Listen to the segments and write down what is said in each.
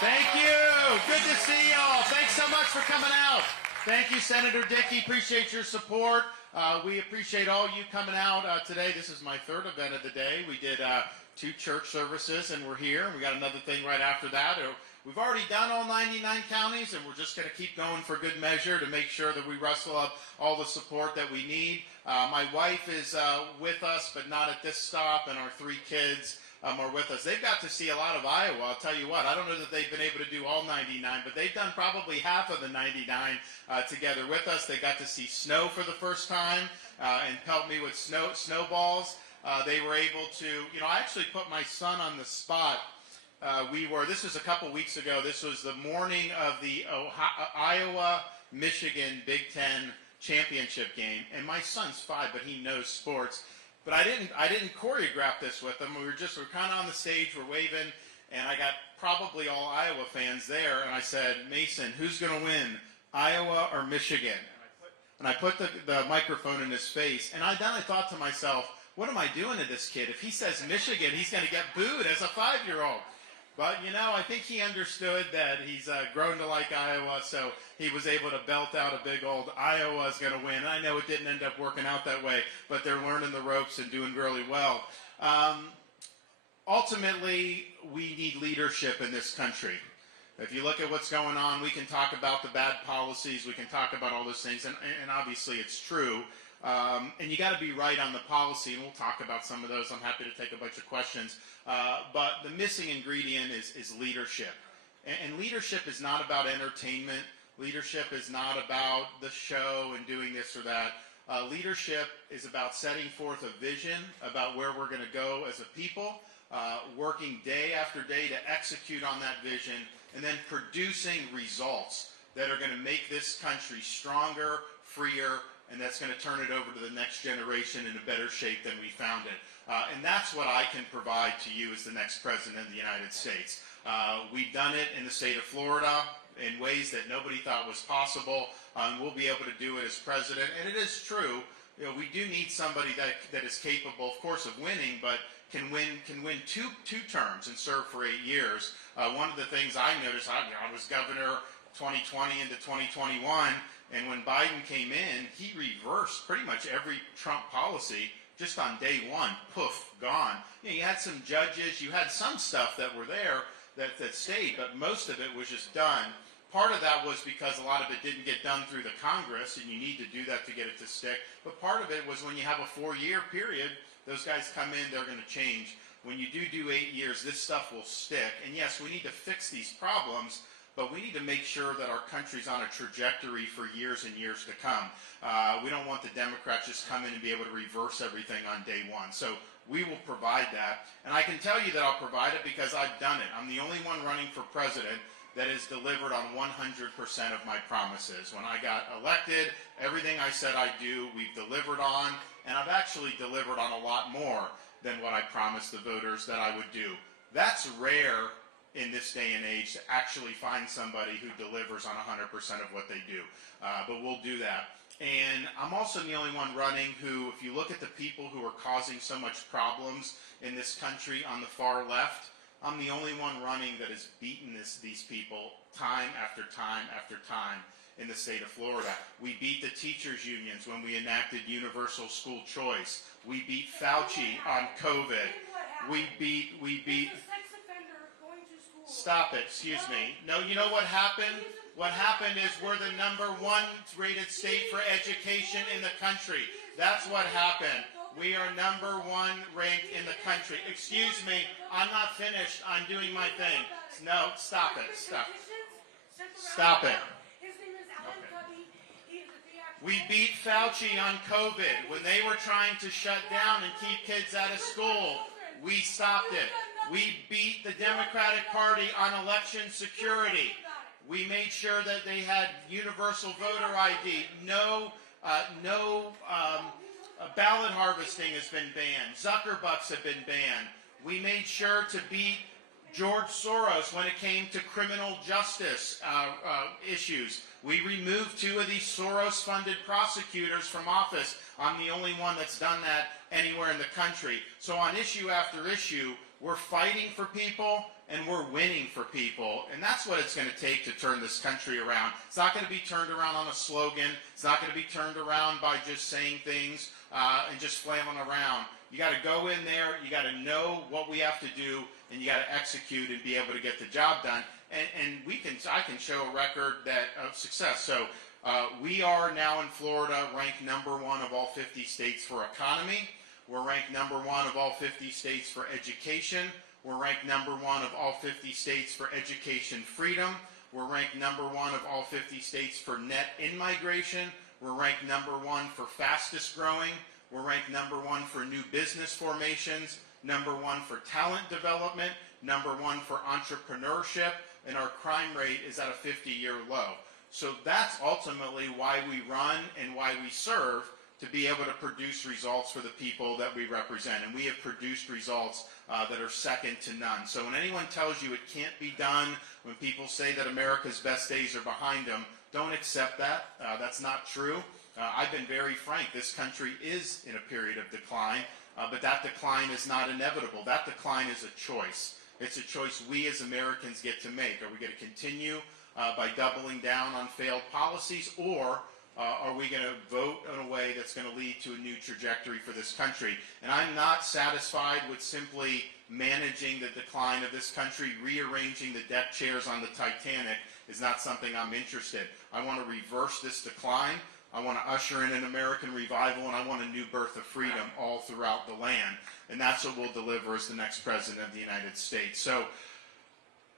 Thank you. Good to see y'all. Thanks so much for coming out. Thank you, Senator Dickey. Appreciate your support. We appreciate all you coming out today. This is my third event of the day. We did 2 church services, and we're here. We got another thing right after that. We've already done all 99 counties, and we're just going to keep going for good measure to make sure that we rustle up all the support that we need. My wife is with us, but not at this stop, and our 3 kids are with us. They've got to see a lot of Iowa. I'll tell you what, I don't know that they've been able to do all 99, but they've done probably half of the 99 together with us. They got to see snow for the first time and help me with snowballs. They were able to, I actually put my son on the spot. This was a couple weeks ago. This was the morning of the Iowa-Michigan Big Ten championship game, and my son's 5, but he knows sports. But I didn't choreograph this with him. We're kind of on the stage, we're waving, and I got probably all Iowa fans there, and I said, Mason, who's going to win, Iowa or Michigan? And I put the microphone in his face, and then I thought to myself, what am I doing to this kid? If he says Michigan, he's going to get booed as a 5-year-old. But, I think he understood that he's grown to like Iowa, so he was able to belt out a big old Iowa's going to win. I know it didn't end up working out that way, but they're learning the ropes and doing really well. Ultimately, we need leadership in this country. If you look at what's going on, we can talk about the bad policies, we can talk about all those things, and obviously it's true. And you got to be right on the policy, and we'll talk about some of those. I'm happy to take a bunch of questions. But the missing ingredient is leadership. And leadership is not about entertainment. Leadership is not about the show and doing this or that. Leadership is about setting forth a vision about where we're going to go as a people, working day after day to execute on that vision, and then producing results that are going to make this country stronger, freer, and that's going to turn it over to the next generation in a better shape than we found it. And that's what I can provide to you as the next president of the United States. We've done it in the state of Florida in ways that nobody thought was possible. We'll be able to do it as president. And it is true, we do need somebody that is capable, of course, of winning, but can win two terms and serve for 8 years. One of the things I noticed, I was governor 2020 into 2021, and when Biden came in, he reversed pretty much every Trump policy just on day one. Poof, gone. You had some judges, you had some stuff that were there that stayed, but most of it was just done. Part of that was because a lot of it didn't get done through the Congress, and you need to do that to get it to stick. But part of it was when you have a 4-year period, those guys come in, they're going to change. When you do 8 years, this stuff will stick. And yes, we need to fix these problems, but we need to make sure that our country's on a trajectory for years and years to come. We don't want the Democrats just come in and be able to reverse everything on day one. So we will provide that. And I can tell you that I'll provide it because I've done it. I'm the only one running for president that has delivered on 100% of my promises. When I got elected, everything I said I'd do, we've delivered on, and I've actually delivered on a lot more than what I promised the voters that I would do. That's rare in this day and age to actually find somebody who delivers on 100% of what they do. But we'll do that. And I'm also the only one running who, if you look at the people who are causing so much problems in this country on the far left, I'm the only one running that has beaten these people time after time after time in the state of Florida. We beat the teachers' unions when we enacted universal school choice. We beat Fauci on COVID. We beat Stop it, excuse me. No, you know what happened? What happened is we're the #1 rated state for education in the country. That's what happened. We are #1 ranked in the country. Excuse me, I'm not finished. I'm doing my thing. No, stop it. Stop it. We beat Fauci on COVID. When they were trying to shut down and keep kids out of school, we stopped it. We beat the Democratic Party on election security. We made sure that they had universal voter ID. No ballot harvesting has been banned. Zuckerbucks have been banned. We made sure to beat George Soros, when it came to criminal justice issues, we removed 2 of these Soros-funded prosecutors from office. I'm the only one that's done that anywhere in the country. So on issue after issue, we're fighting for people and we're winning for people. And that's what it's going to take to turn this country around. It's not going to be turned around on a slogan. It's not going to be turned around by just saying things and just flailing around. You got to go in there, you got to know what we have to do, and you got to execute and be able to get the job done. And I can show a record of success. So we are now in Florida ranked #1 of all 50 states for economy. We're ranked #1 of all 50 states for education. We're ranked #1 of all 50 states for education freedom. We're ranked #1 of all 50 states for net in-migration. We're ranked #1 for fastest growing. We're ranked #1 for new business formations, #1 for talent development, #1 for entrepreneurship, and our crime rate is at a 50-year low. So that's ultimately why we run and why we serve, to be able to produce results for the people that we represent. And we have produced results that are second to none. So when anyone tells you it can't be done, when people say that America's best days are behind them, don't accept that. That's not true. I've been very frank. This country is in a period of decline, but that decline is not inevitable. That decline is a choice. It's a choice we as Americans get to make. Are we going to continue by doubling down on failed policies, or are we going to vote in a way that's going to lead to a new trajectory for this country? And I'm not satisfied with simply managing the decline of this country. Rearranging the deck chairs on the Titanic is not something I'm interested in. I want to reverse this decline. I want to usher in an American revival, and I want a new birth of freedom all throughout the land. And that's what we'll deliver as the next President of the United States. So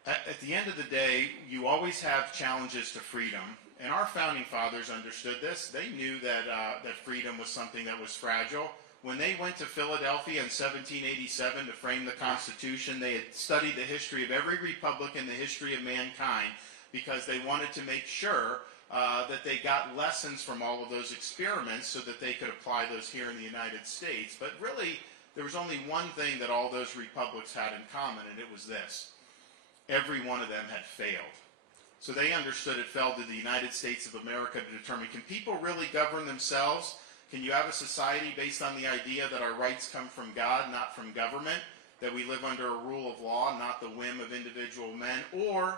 at the end of the day, you always have challenges to freedom. And our founding fathers understood this. They knew that freedom was something that was fragile. When they went to Philadelphia in 1787 to frame the Constitution, they had studied the history of every republic in the history of mankind, because they wanted to make sure that they got lessons from all of those experiments so that they could apply those here in the United States. But really, there was only one thing that all those republics had in common, and it was this: every one of them had failed. So they understood it fell to the United States of America to determine, can people really govern themselves? Can you have a society based on the idea that our rights come from God, not from government? That we live under a rule of law, not the whim of individual men? Or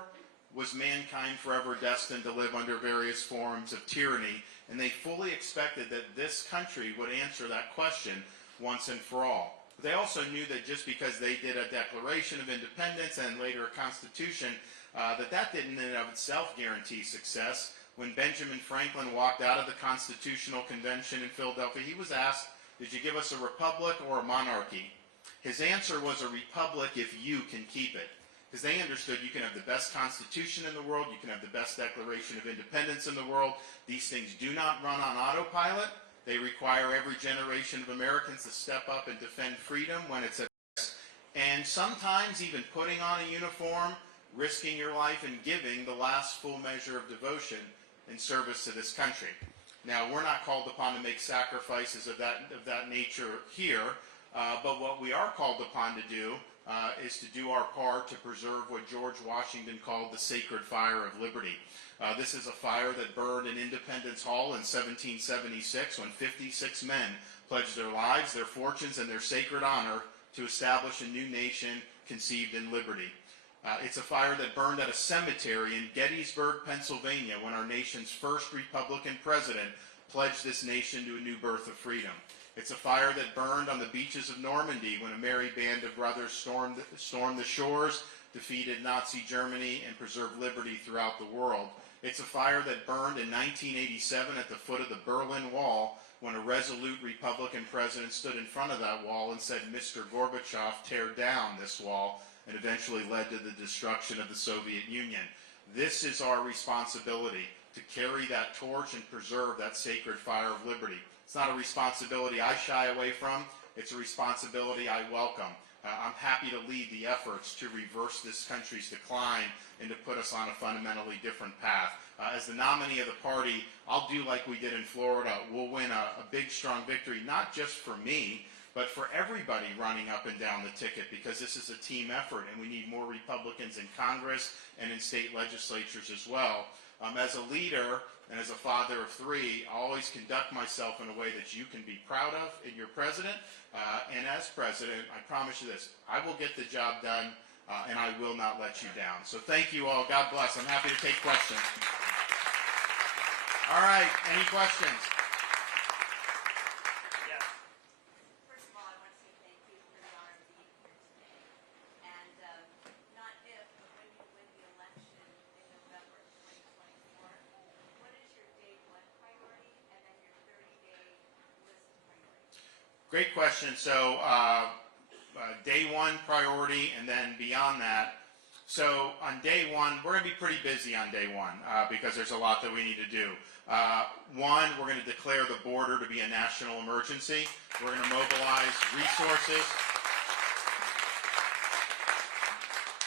was mankind forever destined to live under various forms of tyranny? And they fully expected that this country would answer that question once and for all. But they also knew that just because they did a Declaration of Independence and later a Constitution, that didn't in and of itself guarantee success. When Benjamin Franklin walked out of the Constitutional Convention in Philadelphia, he was asked, did you give us a republic or a monarchy? His answer was a republic if you can keep it. Because they understood you can have the best Constitution in the world, you can have the best Declaration of Independence in the world. These things do not run on autopilot. They require every generation of Americans to step up and defend freedom when it's at risk. And sometimes even putting on a uniform, risking your life, and giving the last full measure of devotion in service to this country. Now, we're not called upon to make sacrifices of that nature here, but what we are called upon to do is to do our part to preserve what George Washington called the sacred fire of liberty. This is a fire that burned in Independence Hall in 1776, when 56 men pledged their lives, their fortunes, and their sacred honor to establish a new nation conceived in liberty. It's a fire that burned at a cemetery in Gettysburg, Pennsylvania, when our nation's first Republican president pledged this nation to a new birth of freedom. It's a fire that burned on the beaches of Normandy when a merry band of brothers stormed the shores, defeated Nazi Germany, and preserved liberty throughout the world. It's a fire that burned in 1987 at the foot of the Berlin Wall, when a resolute Republican president stood in front of that wall and said, Mr. Gorbachev, tear down this wall, and eventually led to the destruction of the Soviet Union. This is our responsibility, to carry that torch and preserve that sacred fire of liberty. It's not a responsibility I shy away from. It's a responsibility I welcome. I'm happy to lead the efforts to reverse this country's decline and to put us on a fundamentally different path. As the nominee of the party, I'll do like we did in Florida. We'll win a big, strong victory, not just for me, but for everybody running up and down the ticket, because this is a team effort and we need more Republicans in Congress and in state legislatures as well. As a leader and as a father of three, I always conduct myself in a way that you can be proud of in your president. And as president, I promise you this, I will get the job done and I will not let you down. So thank you all. God bless. I'm happy to take questions. All right, any questions? Great question. So day one priority, and then beyond that. So on day one, we're going to be pretty busy on day one because there's a lot that we need to do. One, we're going to declare the border to be a national emergency. We're going to mobilize resources.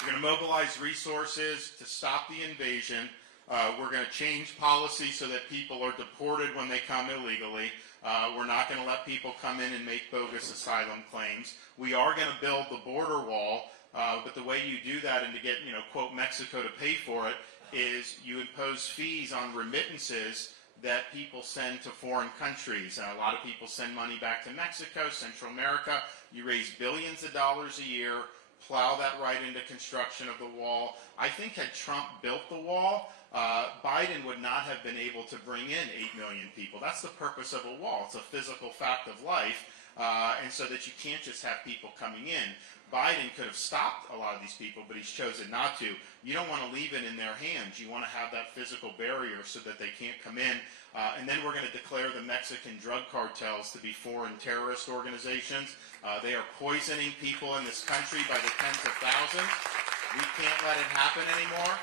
We're going to mobilize resources to stop the invasion. We're going to change policy so that people are deported when they come illegally. We're not going to let people come in and make bogus asylum claims. We are going to build the border wall, but the way you do that and to get, quote, Mexico to pay for it is you impose fees on remittances that people send to foreign countries. A lot of people send money back to Mexico, Central America. You raise billions of dollars a year, plow that right into construction of the wall. I think had Trump built the wall, Biden would not have been able to bring in 8 million people. That's the purpose of a wall. It's a physical fact of life, and so that you can't just have people coming in. Biden could have stopped a lot of these people, but he's chosen not to. You don't want to leave it in their hands. You want to have that physical barrier so that they can't come in. And then we're going to declare the Mexican drug cartels to be foreign terrorist organizations. They are poisoning people in this country by the tens of thousands. We can't let it happen anymore.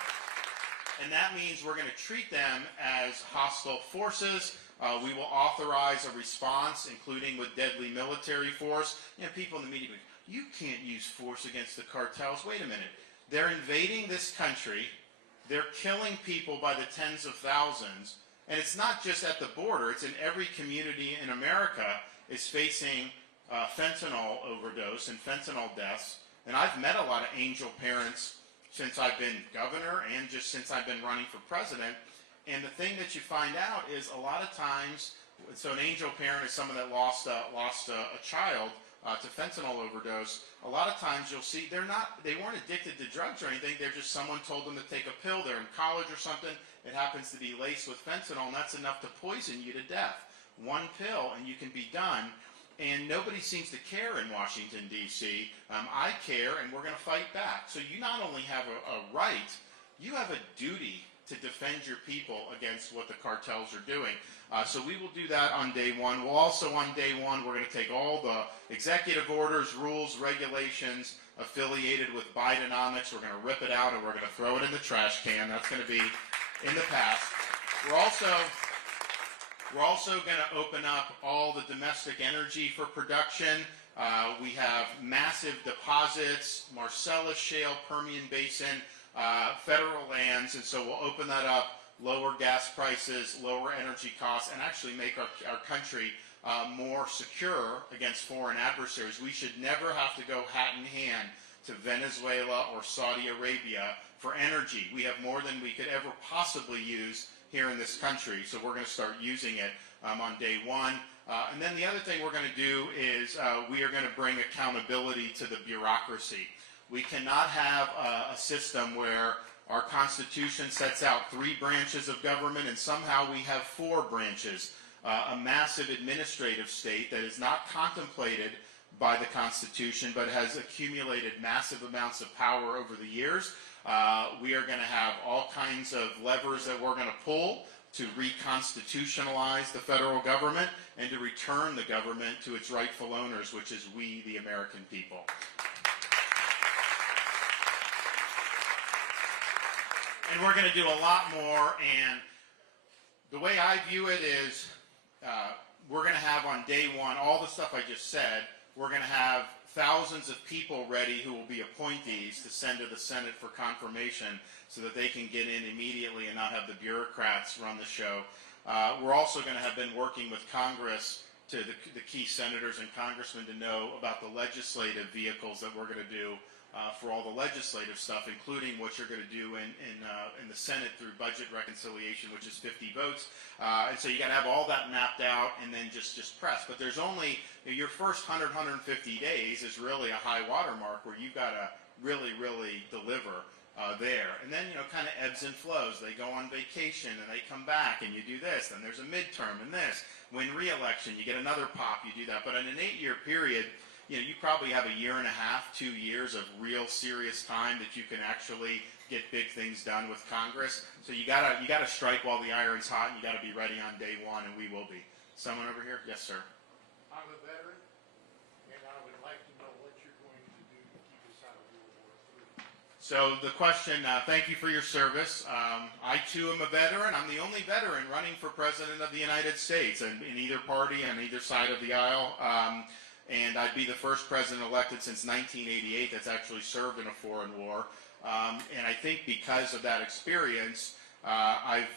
And that means we're going to treat them as hostile forces. We will authorize a response, including with deadly military force. People in the media go, you can't use force against the cartels. Wait a minute. They're invading this country. They're killing people by the tens of thousands. And it's not just at the border. It's in every community in America is facing fentanyl overdose and fentanyl deaths. And I've met a lot of angel parents since I've been governor and just since I've been running for president. And the thing that you find out is a lot of times, so an angel parent is someone that lost a child to fentanyl overdose. A lot of times you'll see they weren't addicted to drugs or anything. They're just someone told them to take a pill. They're in college or something. It happens to be laced with fentanyl, and that's enough to poison you to death. One pill, and you can be done. And nobody seems to care in Washington, D.C. I care, and we're going to fight back. So you not only have a right, you have a duty to defend your people against what the cartels are doing. So we will do that on day one. We'll also, on day one, we're going to take all the executive orders, rules, regulations affiliated with Bidenomics. We're going to rip it out, and we're going to throw it in the trash can. That's going to be in the past. We're also going to open up all the domestic energy for production. We have massive deposits, Marcellus Shale, Permian Basin, federal lands, and so we'll open that up, lower gas prices, lower energy costs, and actually make our country more secure against foreign adversaries. We should never have to go hat in hand to Venezuela or Saudi Arabia for energy. We have more than we could ever possibly use here in this country, so we're going to start using it on day one. And then the other thing we're going to do is we are going to bring accountability to the bureaucracy. We cannot have a system where our Constitution sets out 3 branches of government and somehow we have 4 branches, a massive administrative state that is not contemplated by the Constitution but has accumulated massive amounts of power over the years. We are going to have all kinds of levers that we're going to pull to reconstitutionalize the federal government and to return the government to its rightful owners, which is we, the American people. And we're going to do a lot more, and the way I view it is we're going to have on day one all the stuff I just said. We're going to have thousands of people ready who will be appointees to send to the Senate for confirmation so that they can get in immediately and not have the bureaucrats run the show. We're also going to have been working with Congress to the key senators and congressmen to know about the legislative vehicles that we're going to do for all the legislative stuff, including what you're going to do in the Senate through budget reconciliation, which is 50 votes. And so you got to have all that mapped out and then just press. But there's only, your first 100, 150 days is really a high water mark where you've got to really, really deliver there. And then, kind of ebbs and flows. They go on vacation and they come back and you do this. Then there's a midterm and this. Win re-election, you get another pop, you do that. But in an 8-year period, you probably have a year and a half, 2 years of real serious time that you can actually get big things done with Congress. So you gotta strike while the iron's hot, and you gotta be ready on day one, and we will be. Someone over here? Yes, sir. I'm a veteran, and I would like to know what you're going to do to keep us out of World War III. So the question, thank you for your service. I too am a veteran. I'm the only veteran running for President of the United States, and in either party, on either side of the aisle. And I'd be the first president elected since 1988 that's actually served in a foreign war. And I think because of that experience, I've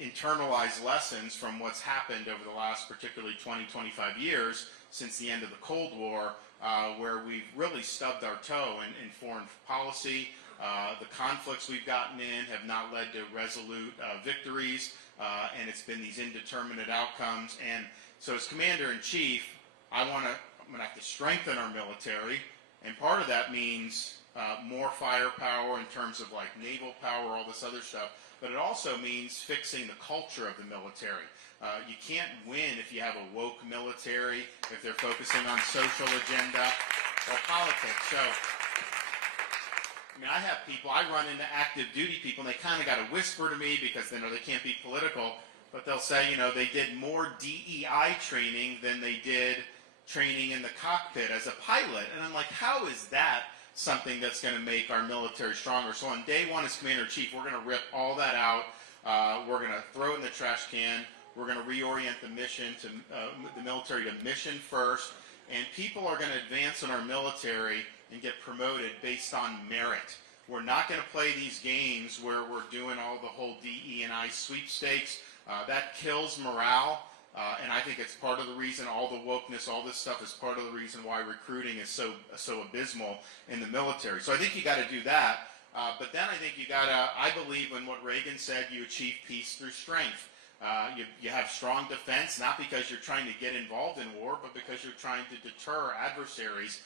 internalized lessons from what's happened over the last particularly 20, 25 years since the end of the Cold War, where we've really stubbed our toe in foreign policy. The conflicts we've gotten in have not led to resolute victories, and it's been these indeterminate outcomes. And so as Commander-in-Chief, I'm going to have to strengthen our military, and part of that means more firepower in terms of like naval power, all this other stuff, but it also means fixing the culture of the military. You can't win if you have a woke military, if they're focusing on social agenda or politics. So, I have people, I run into active duty people, and they kind of got to whisper to me because they know they can't be political, but they'll say, they did more DEI training than they did training in the cockpit as a pilot. And I'm like, how is that something that's going to make our military stronger? So on day one as Commander-in-Chief, we're going to rip all that out. We're going to throw it in the trash can. We're going to reorient the mission to the military to mission first. And people are going to advance in our military and get promoted based on merit. We're not going to play these games where we're doing all the whole DE&I sweepstakes. That kills morale. And I think it's part of the reason all the wokeness, all this stuff is part of the reason why recruiting is so abysmal in the military. So I think you got to do that. But then I think you got to, I believe in what Reagan said, you achieve peace through strength. You have strong defense, not because you're trying to get involved in war, but because you're trying to deter adversaries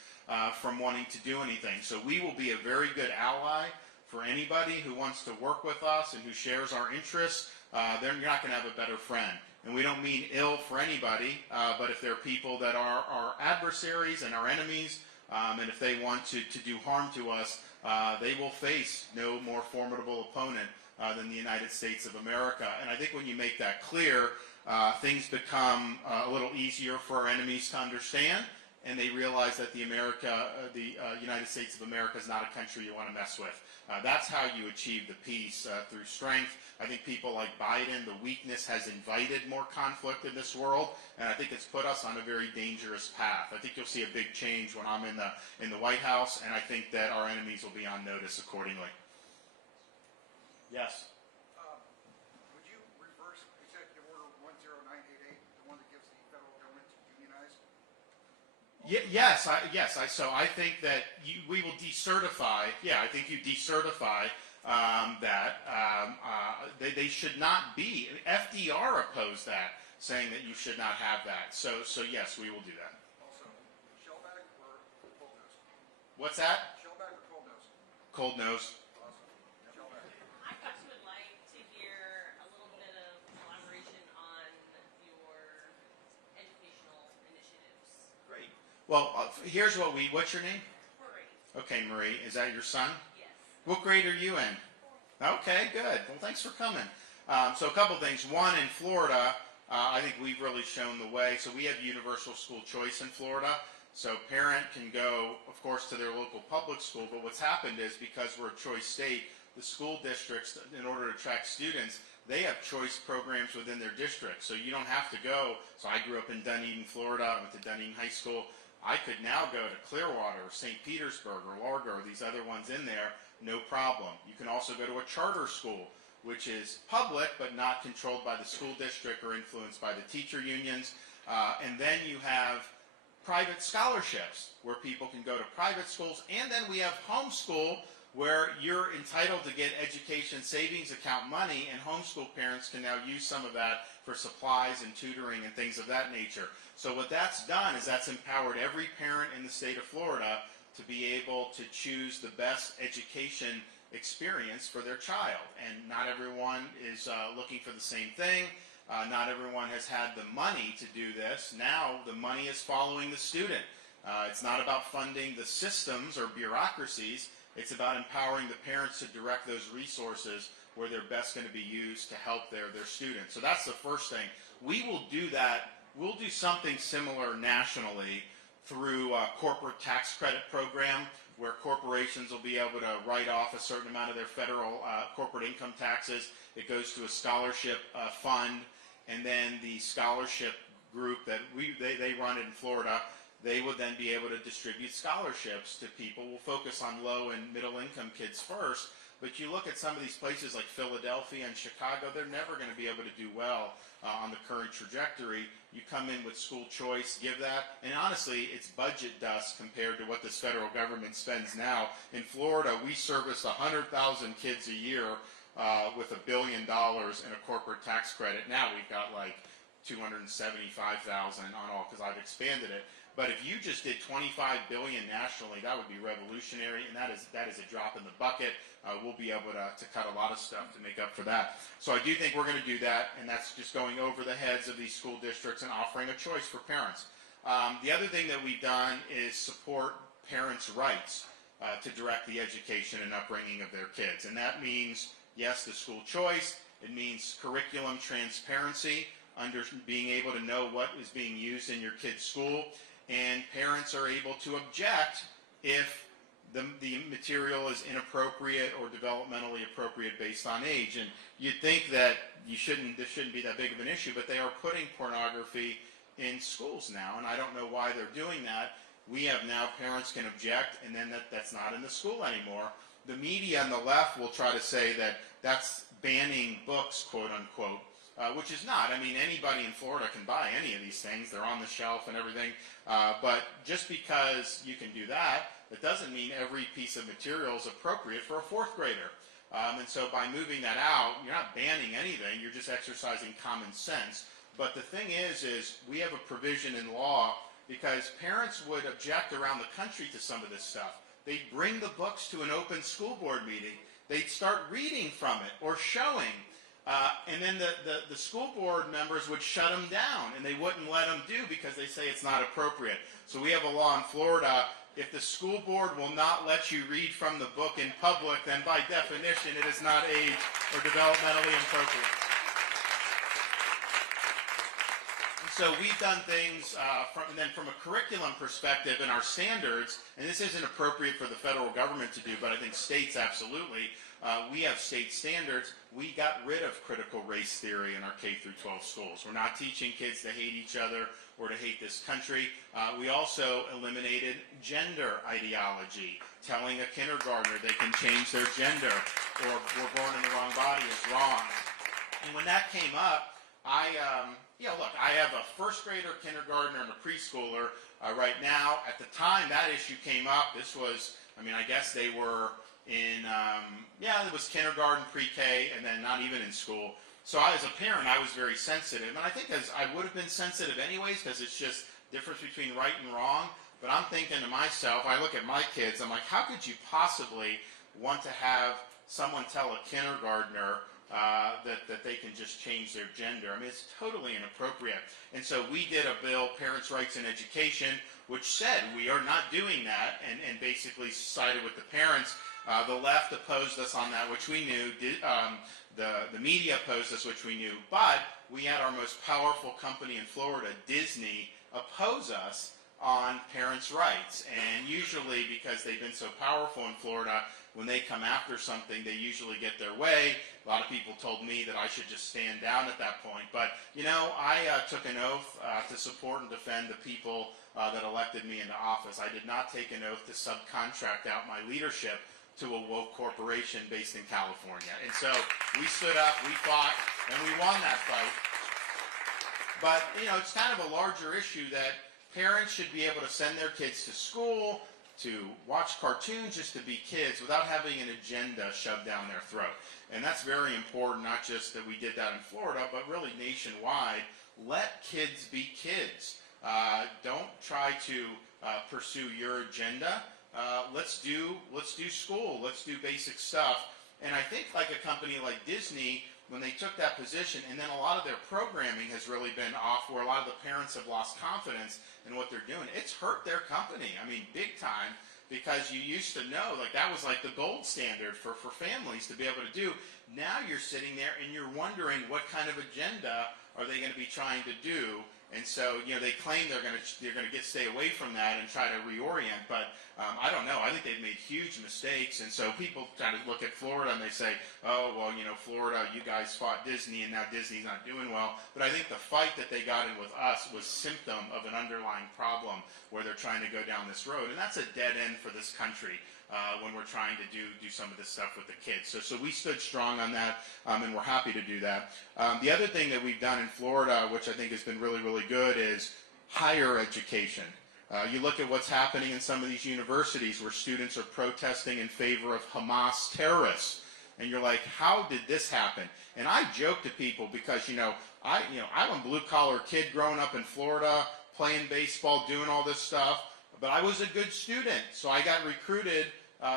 from wanting to do anything. So we will be a very good ally for anybody who wants to work with us and who shares our interests. Then you're not going to have a better friend. And we don't mean ill for anybody, but if there are people that are our adversaries and our enemies, and if they want to do harm to us, they will face no more formidable opponent than the United States of America. And I think when you make that clear, things become a little easier for our enemies to understand, and they realize that the United States of America is not a country you want to mess with. That's how you achieve the peace, through strength. I think people like Biden, the weakness has invited more conflict in this world, and I think it's put us on a very dangerous path. I think you'll see a big change when I'm in the White House, and I think that our enemies will be on notice accordingly. Yes? Would you reverse Executive Order 10988, the one that gives the federal government to unionize? So I think that we will decertify. Yeah, I think you decertify that. They should not be. FDR opposed that, saying that you should not have that. So yes, we will do that. Also, shellback or cold nose? What's that? Shellback or cold nose? Cold nose. Awesome. Shellback. I first would like to hear a little bit of collaboration on your educational initiatives. Great. Well, here's what's your name? Marie. Okay, Marie. Is that your son? Yes. What grade are you in? Okay, good. Well, thanks for coming. So a couple things. One, in Florida, I think we've really shown the way. So we have universal school choice in Florida. So parent can go, of course, to their local public school. But what's happened is because we're a choice state, the school districts, in order to attract students, they have choice programs within their district. So you don't have to go. So I grew up in Dunedin, Florida. I went to Dunedin High School. I could now go to Clearwater or St. Petersburg or Largo or these other ones in there, no problem. You can also go to a charter school, which is public but not controlled by the school district or influenced by the teacher unions. And then you have private scholarships where people can go to private schools. And then we have homeschool where you're entitled to get education savings account money, and homeschool parents can now use some of that for supplies and tutoring and things of that nature. So what that's done is that's empowered every parent in the state of Florida to be able to choose the best education experience for their child. And not everyone is looking for the same thing. Not everyone has had the money to do this. Now the money is following the student. It's not about funding the systems or bureaucracies. It's about empowering the parents to direct those resources where they're best going to be used to help their students. So that's the first thing. We will do that. We'll do something similar nationally through a corporate tax credit program where corporations will be able to write off a certain amount of their federal corporate income taxes. It goes to a scholarship fund, and then the scholarship group that they run in Florida, they would then be able to distribute scholarships to people. We'll focus on low and middle income kids first, but you look at some of these places like Philadelphia and Chicago, they're never going to be able to do well on the current trajectory. You come in with school choice, give that, and honestly, it's budget dust compared to what this federal government spends now. In Florida, we service 100,000 kids a year with $1 billion in a corporate tax credit. Now we've got like 275,000 on all because I've expanded it. But if you just did $25 billion nationally, that would be revolutionary, and that is a drop in the bucket. We'll be able to cut a lot of stuff to make up for that. So I do think we're going to do that, and that's just going over the heads of these school districts and offering a choice for parents. The other thing that we've done is support parents' rights to direct the education and upbringing of their kids. And that means, yes, the school choice. It means curriculum transparency, being able to know what is being used in your kid's school. And parents are able to object if the material is inappropriate or developmentally appropriate based on age. And you'd think that this shouldn't be that big of an issue, but they are putting pornography in schools now, and I don't know why they're doing that. We have now parents can object, and then that's not in the school anymore. The media on the left will try to say that that's banning books, quote unquote, which is not. I mean, anybody in Florida can buy any of these things. They're on the shelf and everything. But just because you can do that, that doesn't mean every piece of material is appropriate for a fourth grader. And so by moving that out, you're not banning anything. You're just exercising common sense. But the thing is we have a provision in law because parents would object around the country to some of this stuff. They'd bring the books to an open school board meeting. They'd start reading from it or showing. And then the school board members would shut them down, and they wouldn't let them do because they say it's not appropriate. So we have a law in Florida. If the school board will not let you read from the book in public, then by definition it is not age or developmentally appropriate. So we've done things from a curriculum perspective in our standards, and this isn't appropriate for the federal government to do, but I think states absolutely. We have state standards. We got rid of critical race theory in our K through 12 schools. We're not teaching kids to hate each other or to hate this country. We also eliminated gender ideology. Telling a kindergartner they can change their gender or were born in the wrong body is wrong. And when that came up, I have a first grader, kindergartner, and a preschooler right now. At the time that issue came up, I guess they were in, it was kindergarten, pre-K, and then not even in school. So as a parent, I was very sensitive. And I think I would have been sensitive anyways because it's just difference between right and wrong. But I'm thinking to myself, I look at my kids, I'm like, how could you possibly want to have someone tell a kindergartner that they can just change their gender? I mean, it's totally inappropriate. And so we did a bill, Parents' Rights in Education, which said we are not doing that and basically sided with the parents. The left opposed us on that, which we knew. The media opposed us, which we knew. But we had our most powerful company in Florida, Disney, oppose us on parents' rights. And usually, because they've been so powerful in Florida, when they come after something, they usually get their way. A lot of people told me that I should just stand down at that point. But, I took an oath to support and defend the people that elected me into office. I did not take an oath to subcontract out my leadership to a woke corporation based in California. And so we stood up, we fought, and we won that fight. But, you know, it's kind of a larger issue that parents should be able to send their kids to school, to watch cartoons, just to be kids without having an agenda shoved down their throat. And that's very important, not just that we did that in Florida, but really nationwide. Let kids be kids. Don't try to pursue your agenda. Let's do school. Let's do basic stuff. And I think like a company like Disney, when they took that position, and then a lot of their programming has really been off, where a lot of the parents have lost confidence in what they're doing. It's hurt their company, I mean, big time, because you used to know, like, that was like the gold standard for families to be able to do. Now you're sitting there and you're wondering what kind of agenda are they going to be trying to do. And so, you know, they claim they're going to stay away from that and try to reorient, but I don't know. I think they've made huge mistakes, and so people kind of look at Florida and they say, oh, well, you know, Florida, you guys fought Disney, and now Disney's not doing well. But I think the fight that they got in with us was symptom of an underlying problem where they're trying to go down this road, and that's a dead end for this country. When we're trying to do some of this stuff with the kids. So we stood strong on that, and we're happy to do that. The other thing that we've done in Florida, which I think has been really, really good, is higher education. You look at what's happening in some of these universities where students are protesting in favor of Hamas terrorists. And you're like, how did this happen? And I joke to people because, I'm a blue-collar kid growing up in Florida, playing baseball, doing all this stuff. But I was a good student, so I got recruited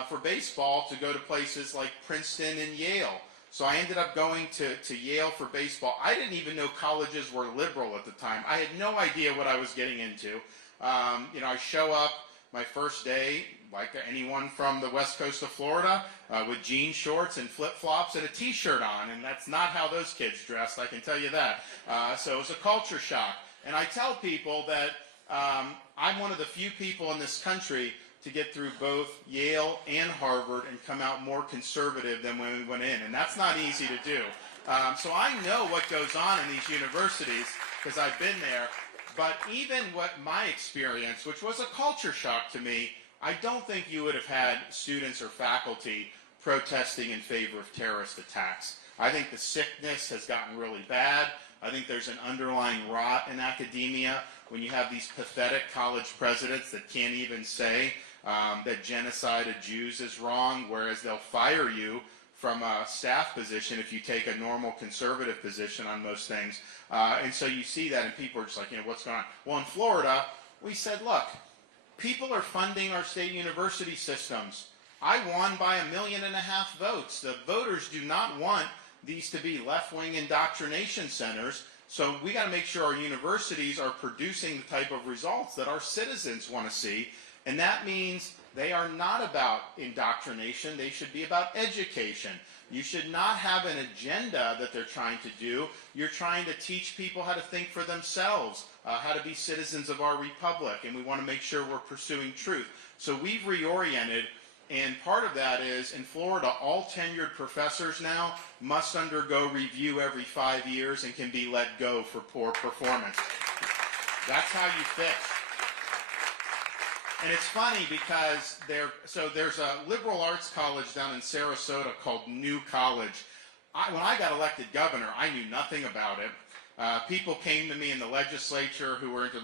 for baseball to go to places like Princeton and Yale. So I ended up going to Yale for baseball. I didn't even know colleges were liberal at the time. I had no idea what I was getting into. I show up my first day, like anyone from the west coast of Florida, with jean shorts and flip-flops and a T-shirt on, and that's not how those kids dressed, I can tell you that. So it was a culture shock. And I tell people that I'm one of the few people in this country to get through both Yale and Harvard and come out more conservative than when we went in, and that's not easy to do. So I know what goes on in these universities because I've been there, but even what my experience, which was a culture shock to me, I don't think you would have had students or faculty protesting in favor of terrorist attacks. I think the sickness has gotten really bad. I think there's an underlying rot in academia when you have these pathetic college presidents that can't even say that genocide of Jews is wrong, whereas they'll fire you from a staff position if you take a normal conservative position on most things. And so you see that, and people are just like, what's going on? Well, in Florida, we said, look, people are funding our state university systems. I won by 1.5 million votes. The voters do not want these to be left-wing indoctrination centers. So we got to make sure our universities are producing the type of results that our citizens want to see. And that means they are not about indoctrination. They should be about education. You should not have an agenda that they're trying to do. You're trying to teach people how to think for themselves, how to be citizens of our republic. And we want to make sure we're pursuing truth. So we've reoriented. And part of that is, in Florida, all tenured professors now must undergo review every 5 years and can be let go for poor performance. That's how you fix. And it's funny because there's a liberal arts college down in Sarasota called New College. When I got elected governor, I knew nothing about it. People came to me in the legislature who were into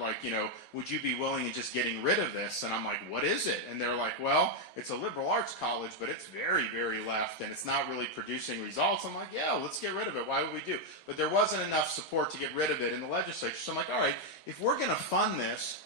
would you be willing in just getting rid of this? And I'm like, what is it? And they're like, well, it's a liberal arts college, but it's very, very left, and it's not really producing results. I'm like, yeah, let's get rid of it. Why would we do? But there wasn't enough support to get rid of it in the legislature. So I'm like, all right, if we're going to fund this,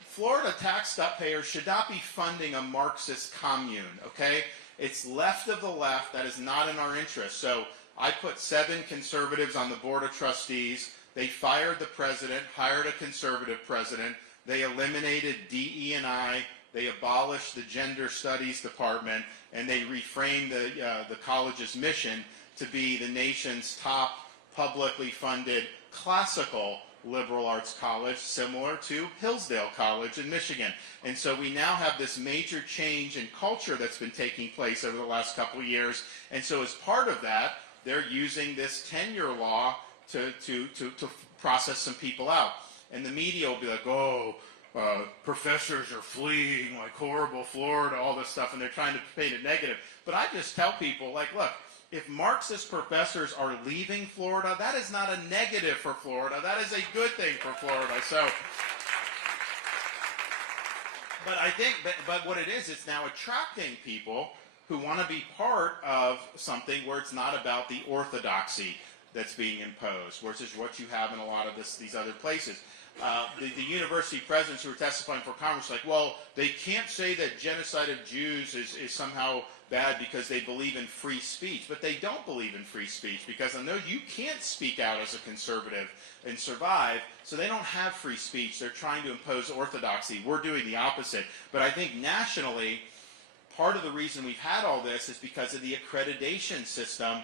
Florida taxpayers should not be funding a Marxist commune, okay? It's left of the left. That is not in our interest. So I put 7 conservatives on the board of trustees. They fired the president, hired a conservative president. They eliminated DE&I. They abolished the gender studies department, and they reframed the college's mission to be the nation's top publicly funded classical liberal arts college, similar to Hillsdale College in Michigan. And so we now have this major change in culture that's been taking place over the last couple of years. And so as part of that, they're using this tenure law to process some people out. And the media will be like, professors are fleeing, like horrible Florida, all this stuff, and they're trying to paint it negative. But I just tell people, like, look, if Marxist professors are leaving Florida, that is not a negative for Florida. That is a good thing for Florida. So, but I think, but what it is, it's now attracting people who want to be part of something where it's not about the orthodoxy that's being imposed, which is what you have in a lot of these other places. The university presidents who are testifying for Congress, like, well, they can't say that genocide of Jews is somehow bad because they believe in free speech, but they don't believe in free speech because I know you can't speak out as a conservative and survive, so they don't have free speech. They're trying to impose orthodoxy. We're doing the opposite. But I think nationally, part of the reason we've had all this is because of the accreditation system.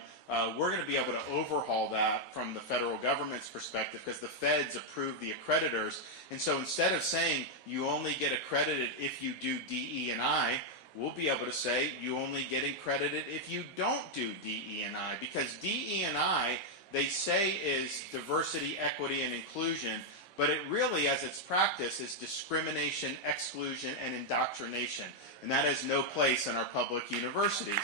We're going to be able to overhaul that from the federal government's perspective because the feds approve the accreditors. And so instead of saying you only get accredited if you do DE&I, we'll be able to say you only get accredited if you don't do DE&I, because DE&I, they say, is diversity, equity, and inclusion, but it really, as it's practiced, is discrimination, exclusion, and indoctrination. And that has no place in our public universities.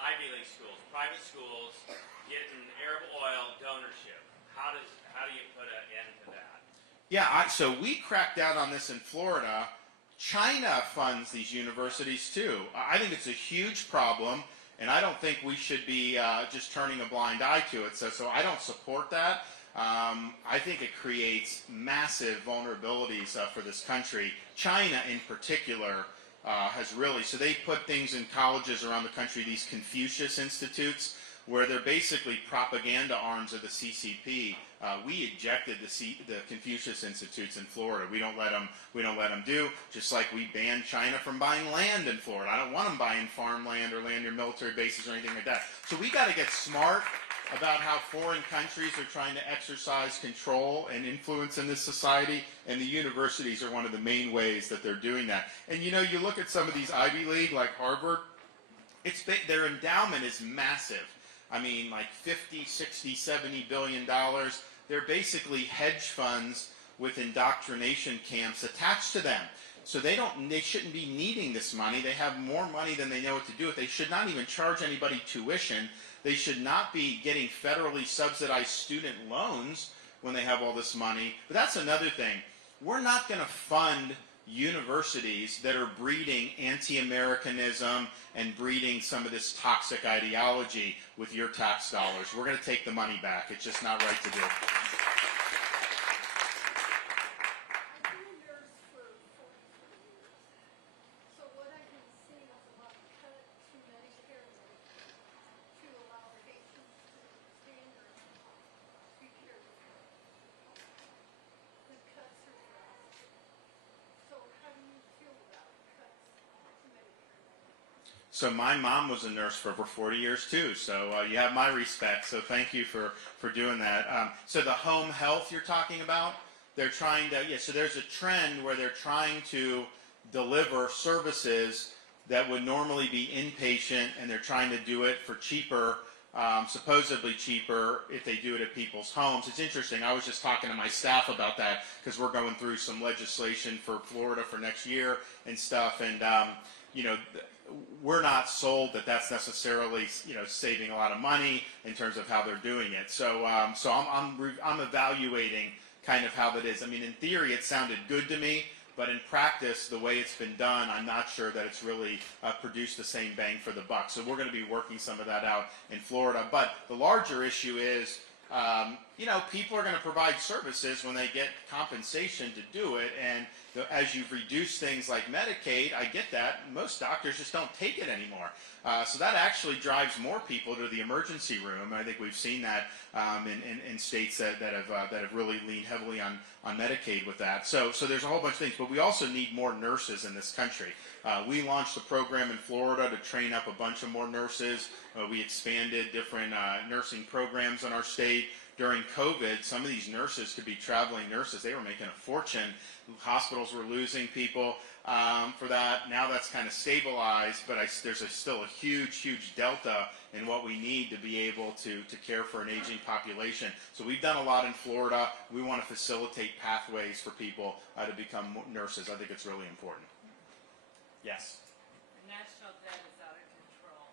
Ivy League schools, private schools, getting Arab oil donorship. How do you put an end to that? Yeah, so we cracked down on this in Florida. China funds these universities too. I think it's a huge problem, and I don't think we should be just turning a blind eye to it. So I don't support that. I think it creates massive vulnerabilities for this country. China in particular has really, so they put things in colleges around the country, these Confucius Institutes, where they're basically propaganda arms of the CCP. We ejected the Confucius Institutes in Florida. We don't let them do. Just like we banned China from buying land in Florida. I don't want them buying farmland or land near military bases or anything like that. So we got to get smart about how foreign countries are trying to exercise control and influence in this society, and the universities are one of the main ways that they're doing that. And you know, you look at some of these Ivy League, like Harvard, their endowment is massive. I mean, like 50, 60, 70 billion dollars. They're basically hedge funds with indoctrination camps attached to them. So they shouldn't be needing this money. They have more money than they know what to do with. They should not even charge anybody tuition. They should not be getting federally subsidized student loans when they have all this money. But that's another thing. We're not going to fund universities that are breeding anti-Americanism and breeding some of this toxic ideology with your tax dollars. We're going to take the money back. It's just not right to do. So my mom was a nurse for over 40 years too, so you have my respect, so thank you for doing that. So the home health you're talking about, they're trying to, so there's a trend where they're trying to deliver services that would normally be inpatient, and they're trying to do it for cheaper, supposedly cheaper if they do it at people's homes. It's interesting, I was just talking to my staff about that because we're going through some legislation for Florida for next year and stuff, and you know, we're not sold that that's necessarily, you know, saving a lot of money in terms of how they're doing it. So, I'm evaluating kind of how that is. I mean, in theory, it sounded good to me, but in practice, the way it's been done, I'm not sure that it's really produced the same bang for the buck. So we're going to be working some of that out in Florida. But the larger issue is, you know, people are going to provide services when they get compensation to do it, and as you've reduced things like Medicaid, I get that. Most doctors just don't take it anymore. So that actually drives more people to the emergency room. I think we've seen that in states that have really leaned heavily on Medicaid with that. So there's a whole bunch of things, but we also need more nurses in this country. We launched a program in Florida to train up a bunch of more nurses. We expanded different nursing programs in our state. During COVID, some of these nurses could be traveling nurses. They were making a fortune. Hospitals were losing people for that. Now that's kind of stabilized, but there's still a huge delta in what we need to be able to care for an aging population. So we've done a lot in Florida. We want to facilitate pathways for people to become nurses. I think it's really important. Yes. The national debt is out of control.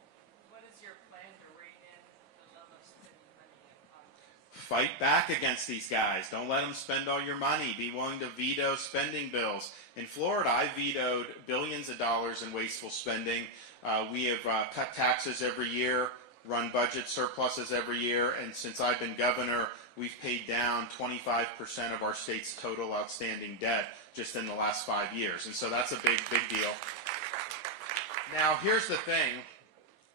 What is your plan to rein in the love of spending money in Congress? Fight back against these guys. Don't let them spend all your money. Be willing to veto spending bills. In Florida, I vetoed billions of dollars in wasteful spending. We have cut taxes every year, run budget surpluses every year, and since I've been governor, we've paid down 25% of our state's total outstanding debt just in the last 5 years. And so that's a big, big deal. Now, here's the thing.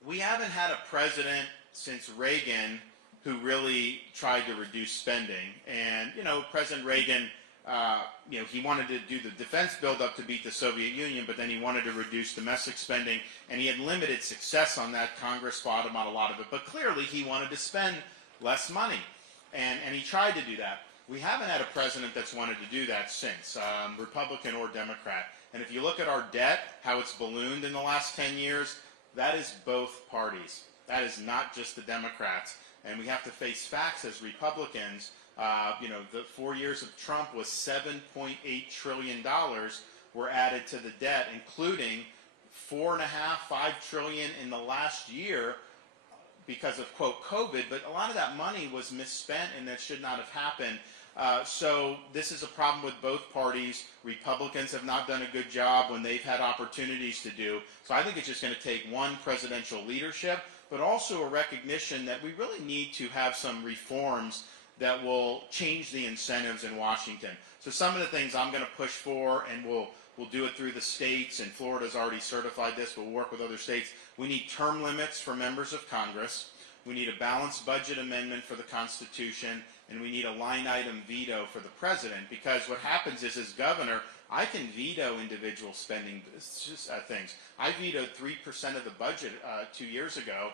We haven't had a president since Reagan who really tried to reduce spending. And, you know, President Reagan, he wanted to do the defense buildup to beat the Soviet Union, but then he wanted to reduce domestic spending, and he had limited success on that. Congress fought him on a lot of it, but clearly he wanted to spend less money, and he tried to do that. We haven't had a president that's wanted to do that since, Republican or Democrat. And if you look at our debt, how it's ballooned in the last 10 years, that is both parties. That is not just the Democrats. And we have to face facts as Republicans. The 4 years of Trump was $7.8 trillion were added to the debt, including $4.5, $5 trillion in the last year because of, quote, COVID. But a lot of that money was misspent, and that should not have happened. So this is a problem with both parties. Republicans have not done a good job when they've had opportunities to do. So I think it's just going to take one, presidential leadership, but also a recognition that we really need to have some reforms that will change the incentives in Washington. So some of the things I'm going to push for, and we'll do it through the states, and Florida's already certified this, we'll work with other states. We need term limits for members of Congress. We need a balanced budget amendment for the Constitution, and we need a line item veto for the president, because what happens is, as governor, I can veto individual spending things. I vetoed 3% of the budget 2 years ago,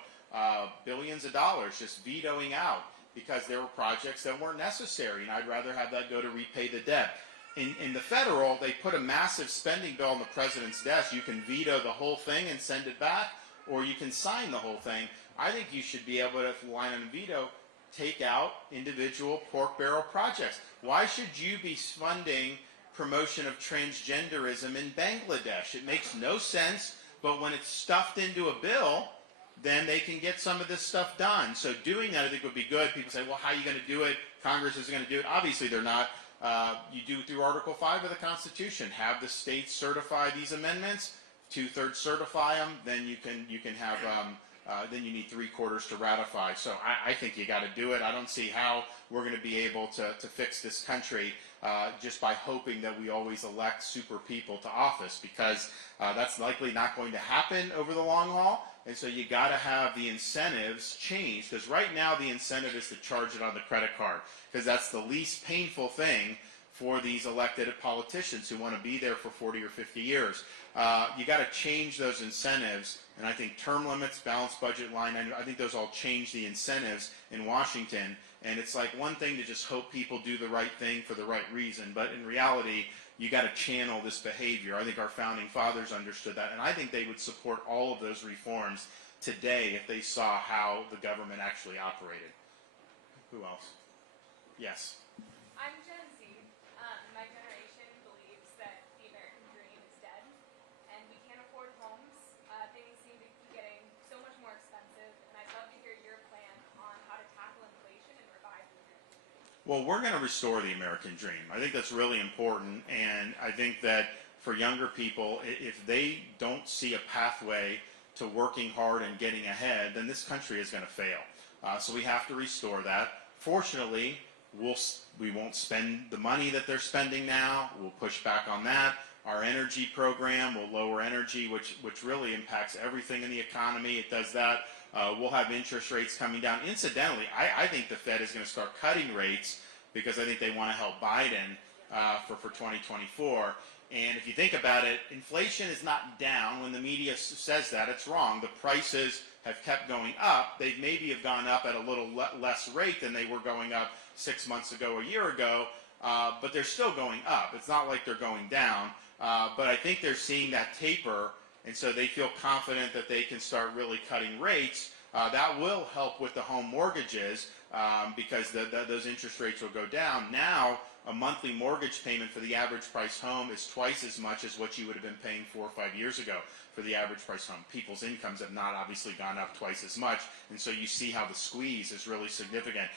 billions of dollars, just vetoing out because there were projects that weren't necessary, and I'd rather have that go to repay the debt. In the federal, they put a massive spending bill on the president's desk. You can veto the whole thing and send it back, or you can sign the whole thing. I think you should be able to, if line item veto, take out individual pork barrel projects. Why should you be funding promotion of transgenderism in Bangladesh? It makes no sense, but when it's stuffed into a bill, then they can get some of this stuff done. So doing that, I think, would be good. People say, well, how are you going to do it? Congress isn't going to do it. Obviously, they're not. You do it through Article 5 of the Constitution. Have the states certify these amendments. 2/3 certify them. Then you can have. Then you need 3/4 to ratify. So I think you got to do it. I don't see how we're going to be able to fix this country just by hoping that we always elect super people to office, because that's likely not going to happen over the long haul. And so you got to have the incentives changed, because right now the incentive is to charge it on the credit card, because that's the least painful thing for these elected politicians who want to be there for 40 or 50 years. You got to change those incentives, and I think term limits, balanced budget line, I think those all change the incentives in Washington. And it's like one thing to just hope people do the right thing for the right reason, but in reality, you got to channel this behavior. I think our founding fathers understood that, and I think they would support all of those reforms today if they saw how the government actually operated. Who else? Yes. I'm Gen Z. My generation believes that the American dream is dead, and we can't afford homes. Things seem to be getting so much more expensive, and I'd love to hear your plan on how to tackle inflation and revive the American dream. Well, we're going to restore the American dream. I think that's really important, and I think that for younger people, if they don't see a pathway to working hard and getting ahead, then this country is going to fail. So we have to restore that. Fortunately, we won't spend the money that they're spending now. We'll push back on that. Our energy program will lower energy, which really impacts everything in the economy. It does that. We'll have interest rates coming down. Incidentally, I think the Fed is going to start cutting rates because I think they want to help Biden for 2024. And if you think about it, inflation is not down. When the media says that, it's wrong. The prices have kept going up. They maybe have gone up at a little less rate than they were going up 6 months ago, a year ago, but they're still going up. It's not like they're going down. But I think they're seeing that taper, and so they feel confident that they can start really cutting rates, that will help with the home mortgages because those interest rates will go down. Now, a monthly mortgage payment for the average price home is twice as much as what you would have been paying 4 or 5 years ago for the average price home. People's incomes have not obviously gone up twice as much, and so you see how the squeeze is really significant.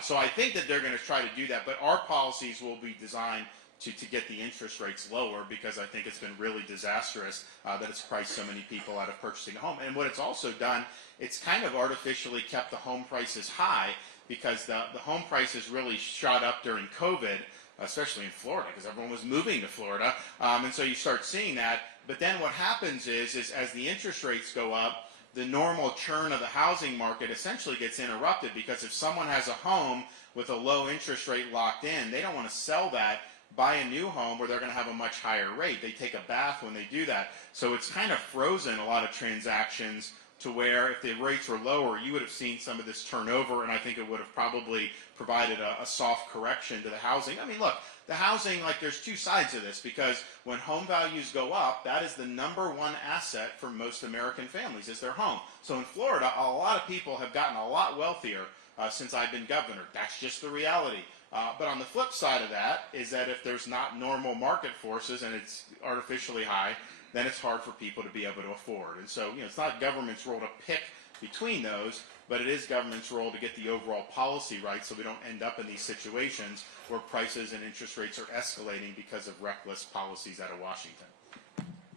So I think that they're going to try to do that, but our policies will be designed to get the interest rates lower, because I think it's been really disastrous that it's priced so many people out of purchasing a home. And what it's also done, it's kind of artificially kept the home prices high, because the home prices really shot up during COVID, especially in Florida, because everyone was moving to Florida. And so you start seeing that. But then what happens is as the interest rates go up, the normal churn of the housing market essentially gets interrupted, because if someone has a home with a low interest rate locked in, they don't want to sell that, buy a new home where they're going to have a much higher rate. They take a bath when they do that. So it's kind of frozen a lot of transactions, to where if the rates were lower, you would have seen some of this turnover, and I think it would have probably provided a soft correction to the housing. I mean, look, the housing, like, there's two sides of this, because when home values go up, that is the number one asset for most American families, is their home. So in Florida, a lot of people have gotten a lot wealthier since I've been governor. That's just the reality. But on the flip side of that is that if there's not normal market forces and it's artificially high, then it's hard for people to be able to afford. And so, it's not government's role to pick between those, but it is government's role to get the overall policy right, so we don't end up in these situations where prices and interest rates are escalating because of reckless policies out of Washington.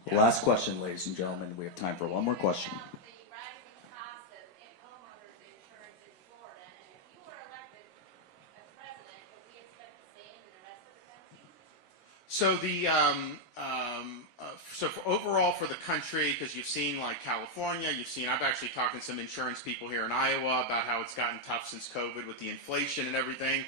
Last question, ladies and gentlemen. We have time for one more question. The rising cost of homeowners insurance in Florida, and if you were elected as president, would we expect the same in the rest of the country? So overall for the country, because you've seen like California, I've actually talked to some insurance people here in Iowa about how it's gotten tough since COVID with the inflation and everything.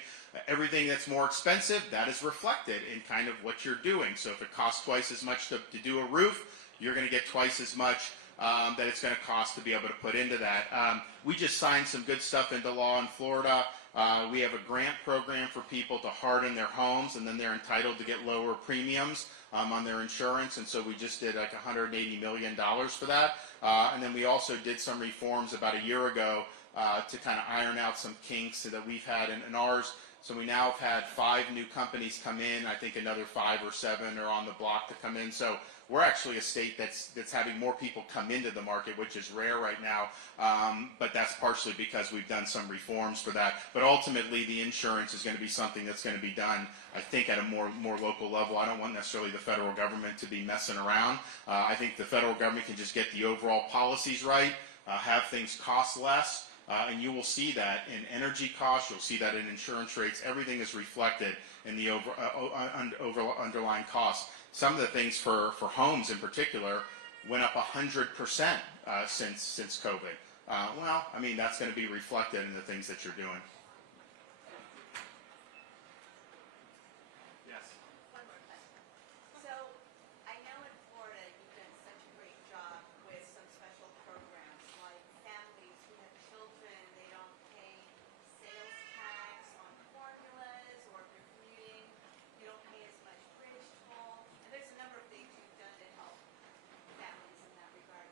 Everything that's more expensive, that is reflected in kind of what you're doing. So if it costs twice as much to do a roof, you're going to get twice as much that it's going to cost to be able to put into that. We just signed some good stuff into law in Florida. We have a grant program for people to harden their homes, and then they're entitled to get lower premiums on their insurance. And so we just did like $180 million for that. And then we also did some reforms about a year ago to kind of iron out some kinks that we've had in ours. So we now have had 5 new companies come in. I think another 5 or 7 are on the block to come in. So we're actually a state that's having more people come into the market, which is rare right now. But that's partially because we've done some reforms for that. But ultimately, the insurance is going to be something that's going to be done, I think, at a more local level. I don't want necessarily the federal government to be messing around. I think the federal government can just get the overall policies right, have things cost less. And you will see that in energy costs, you'll see that in insurance rates. Everything is reflected in the underlying costs. Some of the things for homes in particular went up 100% since COVID. Well, I mean, that's going to be reflected in the things that you're doing. Yes. One more question. So, I know in Florida you've done such a great job with some special programs, like families who have children, they don't pay sales tax on formulas, or if you're commuting, you don't pay as much bridge toll. And there's a number of things you've done to help families in that regard.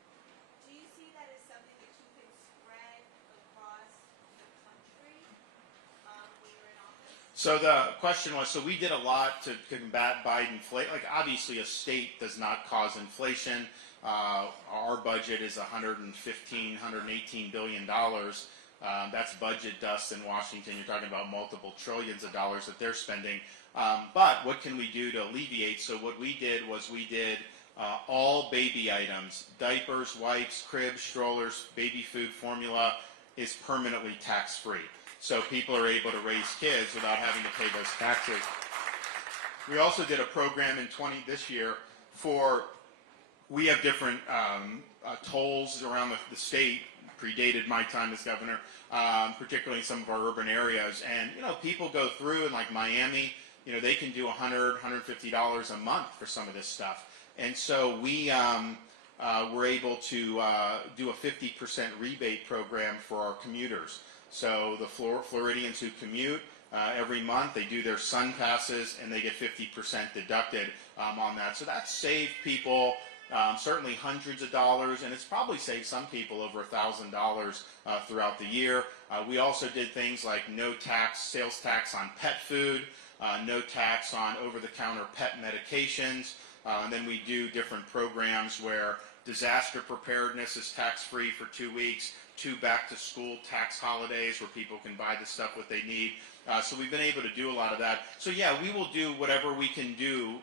Do you see that as something that you can spread across the country when you're in office? So the question was, so we did a lot to combat Biden inflation. Like, obviously a state does not cause inflation. Our budget is $118 billion. That's budget dust in Washington. You're talking about multiple trillions of dollars that they're spending. But what can we do to alleviate? So what we did was all baby items, diapers, wipes, cribs, strollers, baby food, formula, is permanently tax-free. So people are able to raise kids without having to pay those taxes. We also did a program in this year we have different tolls around the state, predated my time as governor, particularly in some of our urban areas. And, people go through, and like Miami, they can do $100, $150 a month for some of this stuff. And so we were able to do a 50% rebate program for our commuters. So the Floridians who commute every month, they do their sun passes, and they get 50% deducted on that. So that saved people certainly hundreds of dollars, and it's probably saved some people over $1,000 throughout the year. We also did things like no tax, sales tax on pet food, no tax on over-the-counter pet medications, and then we do different programs where disaster preparedness is tax-free for 2 weeks, 2 back-to-school tax holidays where people can buy the stuff what they need. So we've been able to do a lot of that. So yeah, we will do whatever we can do,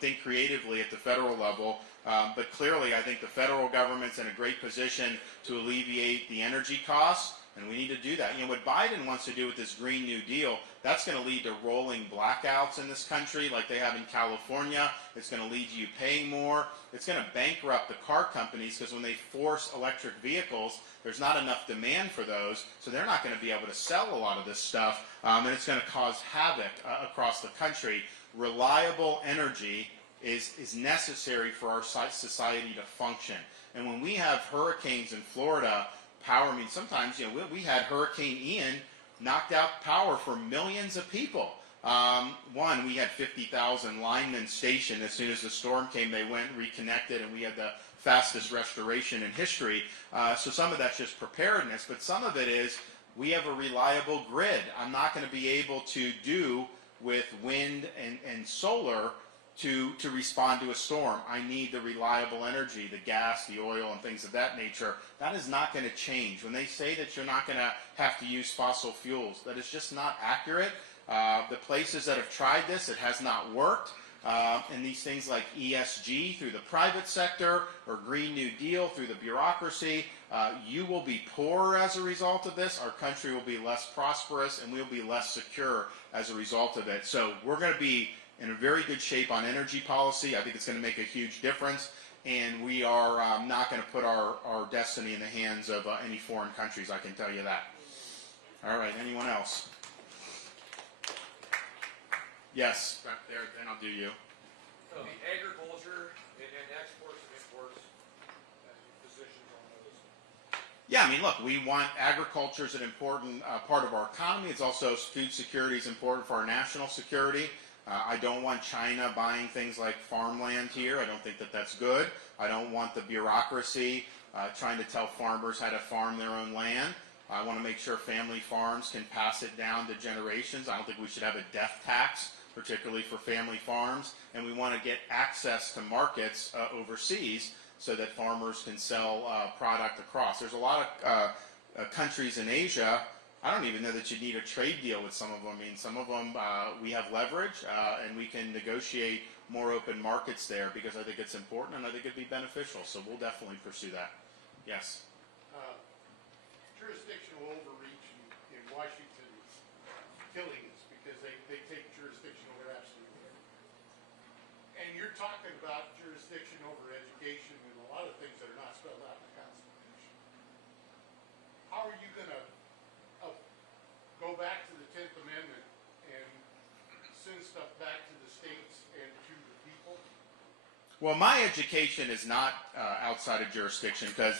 think creatively at the federal level. But clearly, I think the federal government's in a great position to alleviate the energy costs, and we need to do that. You know, what Biden wants to do with this Green New Deal, that's going to lead to rolling blackouts in this country like they have in California. It's going to lead to you paying more. It's going to bankrupt the car companies because when they force electric vehicles, there's not enough demand for those, so they're not going to be able to sell a lot of this stuff, and it's going to cause havoc across the country. Reliable energy is necessary for our society to function. And when we have hurricanes in Florida, power, I mean, sometimes, you know, we had Hurricane Ian knocked out power for millions of people. We had 50,000 linemen stationed. As soon as the storm came, they went and reconnected, and we had the fastest restoration in history. So some of that's just preparedness, but some of it is we have a reliable grid. I'm not going to be able to do with wind and solar to respond to a storm. I need the reliable energy, the gas, the oil, and things of that nature. That is not going to change. When they say that you're not going to have to use fossil fuels, that is just not accurate. The places that have tried this, it has not worked. And these things like ESG through the private sector or Green New Deal through the bureaucracy, you will be poorer as a result of this. Our country will be less prosperous, and we'll be less secure as a result of it. So we're going to be in a very good shape on energy policy. I think it's going to make a huge difference, and we are not going to put our destiny in the hands of any foreign countries, I can tell you that. All right, anyone else? Yes, back there, then I'll do you. So the agriculture and exports and imports, positions on those. Yeah, I mean, look, we want agriculture is an important part of our economy. It's also food security is important for our national security. I don't want China buying things like farmland here. I don't think that that's good. I don't want the bureaucracy trying to tell farmers how to farm their own land. I want to make sure family farms can pass it down to generations. I don't think we should have a death tax, particularly for family farms. And we want to get access to markets overseas so that farmers can sell product across. There's a lot of countries in Asia. I don't even know that you need a trade deal with some of them. I mean, some of them we have leverage, and we can negotiate more open markets there because I think it's important and I think it'd be beneficial. So we'll definitely pursue that. Yes. Jurisdictional overreach in Washington killing us because they take jurisdiction over absolutely everything. And you're talking about jurisdiction over education and a lot of things that are not spelled out in the Constitution. How are you going to go back to the 10th Amendment and send stuff back to the states and to the people? Well, my education is not outside of jurisdiction because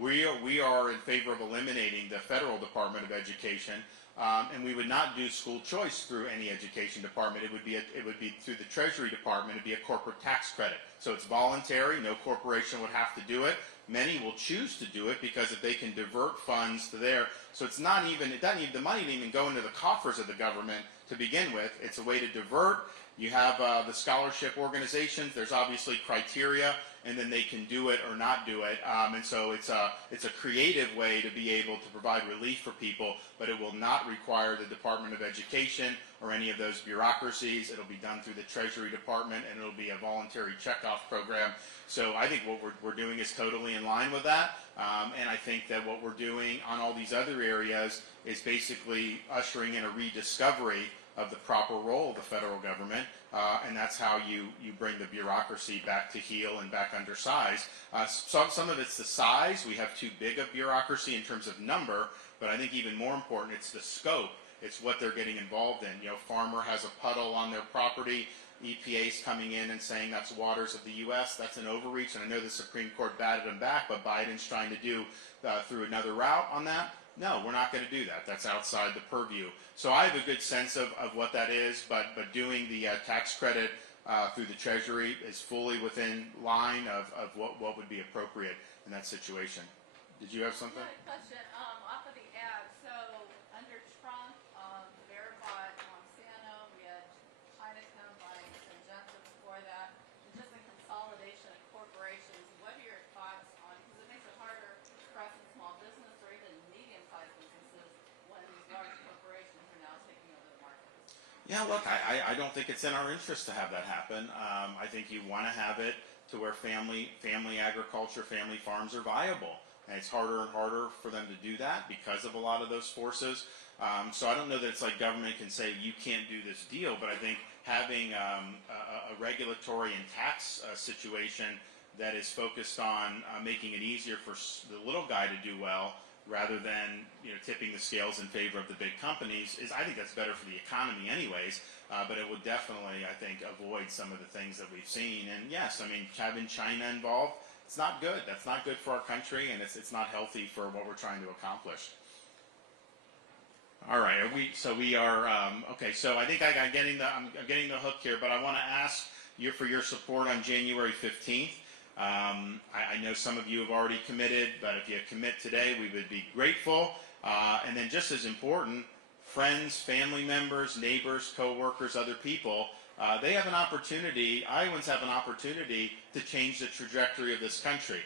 we are in favor of eliminating the federal Department of Education, and we would not do school choice through any education department. It would be through the Treasury Department. It'd be a corporate tax credit. So it's voluntary. No corporation would have to do it. Many will choose to do it because if they can divert funds to there, so it's not even, the money didn't even go into the coffers of the government to begin with. It's a way to divert. You have the scholarship organizations. There's obviously criteria, and then they can do it or not do it. And so it's a creative way to be able to provide relief for people, but it will not require the Department of Education or any of those bureaucracies. It'll be done through the Treasury Department, and it'll be a voluntary checkoff program. So I think what we're doing is totally in line with that. And I think that what we're doing on all these other areas is basically ushering in a rediscovery of the proper role of the federal government, and that's how you bring the bureaucracy back to heel and back under size. Some of it's the size. We have too big of bureaucracy in terms of number, but I think even more important, it's the scope. It's what they're getting involved in. You know, farmer has a puddle on their property. EPA's coming in and saying that's waters of the U.S. That's an overreach, and I know the Supreme Court batted them back, but Biden's trying to do through another route on that. No, we're not going to do that. That's outside the purview. So I have a good sense of what that is, but doing the tax credit through the Treasury is fully within line of what would be appropriate in that situation. Did you have something? Yeah, question, off of the ad, so under Trump, the bear bought Monsanto, we had Chinatown buying Syngenta before that, and just the consolidation of corporations, what are your thoughts on, because it makes it harder for us in small business or even medium-sized businesses when these large corporations are now taking over the markets? Yeah, look, I don't think it's in our interest to have that happen. I think you want to have it to where family agriculture, family farms are viable. And it's harder and harder for them to do that because of a lot of those forces. So I don't know that it's like government can say you can't do this deal, but I think having a regulatory and tax situation that is focused on making it easier for the little guy to do well rather than tipping the scales in favor of the big companies is, I think that's better for the economy anyways, but it would definitely, I think, avoid some of the things that we've seen. And yes, I mean, having China involved, it's not good. That's not good for our country, and it's not healthy for what we're trying to accomplish. All right, we are okay. So I think I'm getting the hook here, but I want to ask you for your support on January 15th. I know some of you have already committed, but if you commit today, we would be grateful. And then just as important, friends, family members, neighbors, co-workers, other people, they have an opportunity, Iowans have an opportunity to change the trajectory of this country.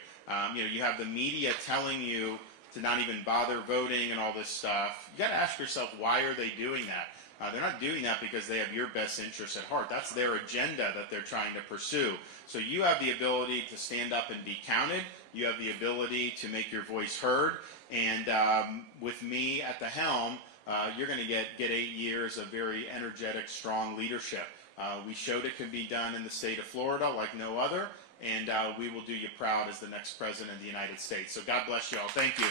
You have the media telling you to not even bother voting and all this stuff. You got to ask yourself, why are they doing that? They're not doing that because they have your best interests at heart. That's their agenda that they're trying to pursue. So you have the ability to stand up and be counted. You have the ability to make your voice heard. And with me at the helm, you're going to get 8 years of very energetic, strong leadership. We showed it can be done in the state of Florida like no other, and we will do you proud as the next president of the United States. So God bless you all. Thank you.